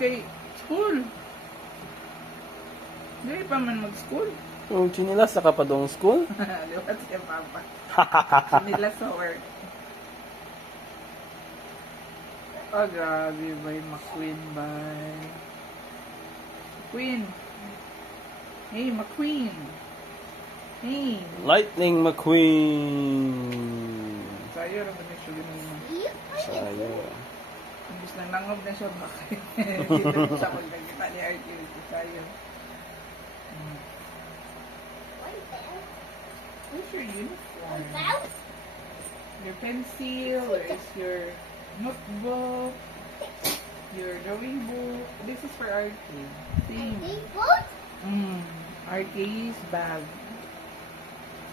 kay school. Dili pa man mag-school. Yung chinilas sa kapadong school? Liwat siya papa. Nila sa work. Oh, grabe. By McQueen, by... Queen. Hey, McQueen. Hey. Lightning McQueen. Sayo, naman na siya ganun. Sayo. Imbis nang nangob na siya, bakit? Dito siya pag nagkita ni Archie. Sayo. Where's your uniform? Your pencil, where's your notebook, your drawing book? This is for Archie. Same. Archie's bag.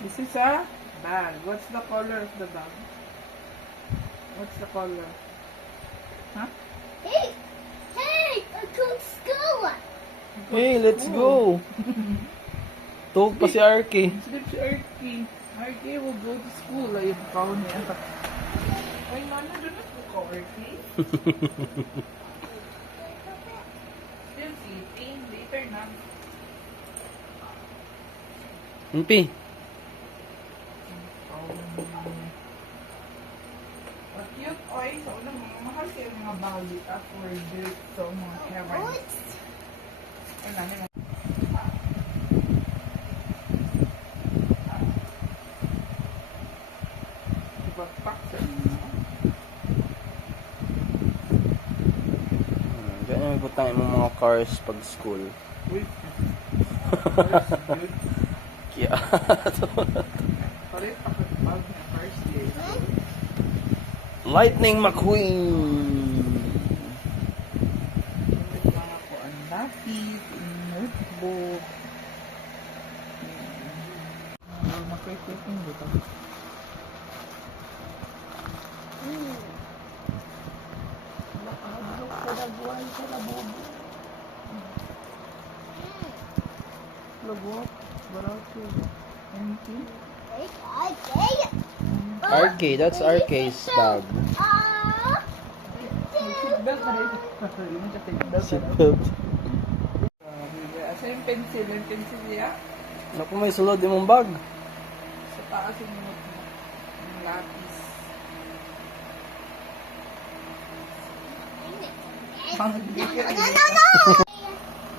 This is a bag. What's the color of the bag? What's the color? Huh? Hey, I'm going to school. Hey, let's go. Tog pa si Arky. Sleep si Archie. Archie will go to school. Ayun, kao niya. Ay, mana, doon na po ka, Archie. Still sleeping. Later na. Mpi. Cute, oy. So, mga mahal kayo mga bawli for this. So, mga kaya ay, namin na. Backpack sa inyo. Ganyan may putang yung mga cars pag school. Uy. First good. Kaya. Palit pa ka bag na first day. Lightning McQueen. Mga ko ang lapis, notebook. Makoy-koy dito. Nakahadlok sa labuan sa labubo. Labuan? Barato. Empty? Arky, that's Arky's bag. Seatbelt na rin. Yun siya seatbelt. Seatbelt. Asa yung pencil? Yung pencil niya? Naku, may sulod yung mong bag. Sa taas yung notebook. Yung lapis.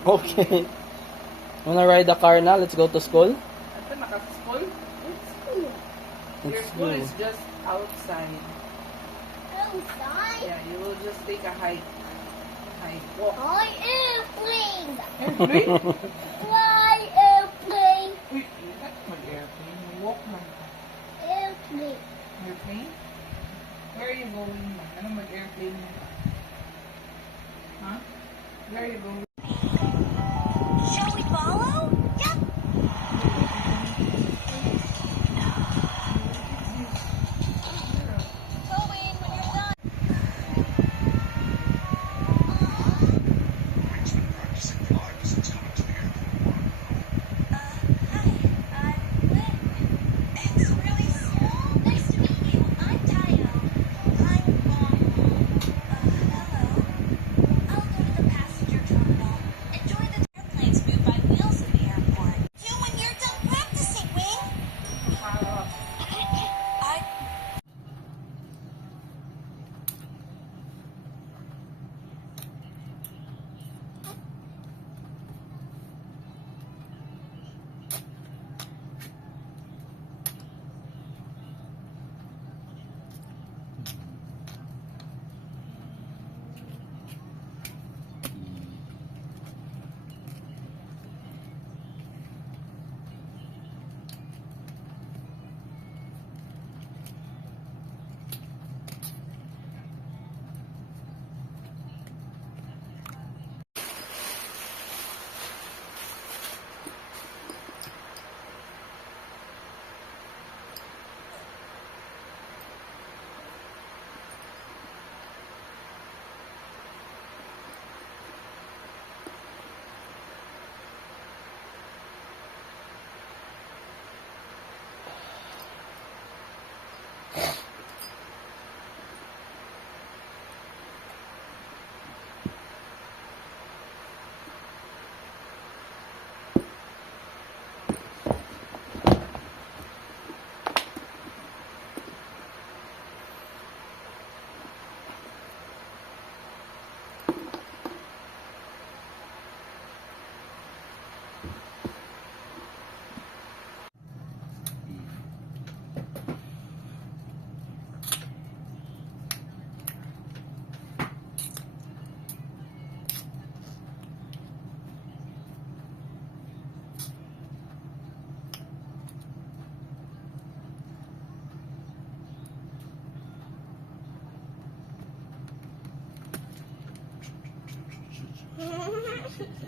Okay. Wanna ride the car na? Let's go to school? Ito, naka-school? Your Let's school go. is just outside. Yeah, you will just take a hike. Walk. Airplane! Airplane? Fly airplane! Uy, not mag-airplane. Walk lang. Airplane! Airplane? Where are you going? Ano mag-airplane? Huh? Where are you going? Shall we follow? Yep! Go in when you're done. Practicing flight was coming to the airport. What's that?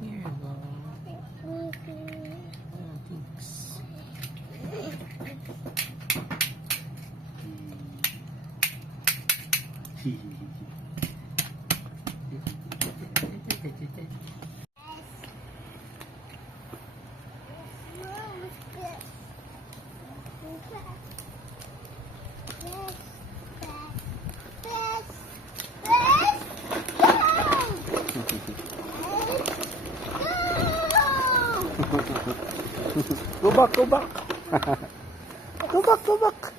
Here you go. Oh, thanks. Go back, go back. Go back, go back.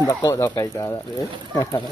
Dako daw kay kala. Ha ha ha!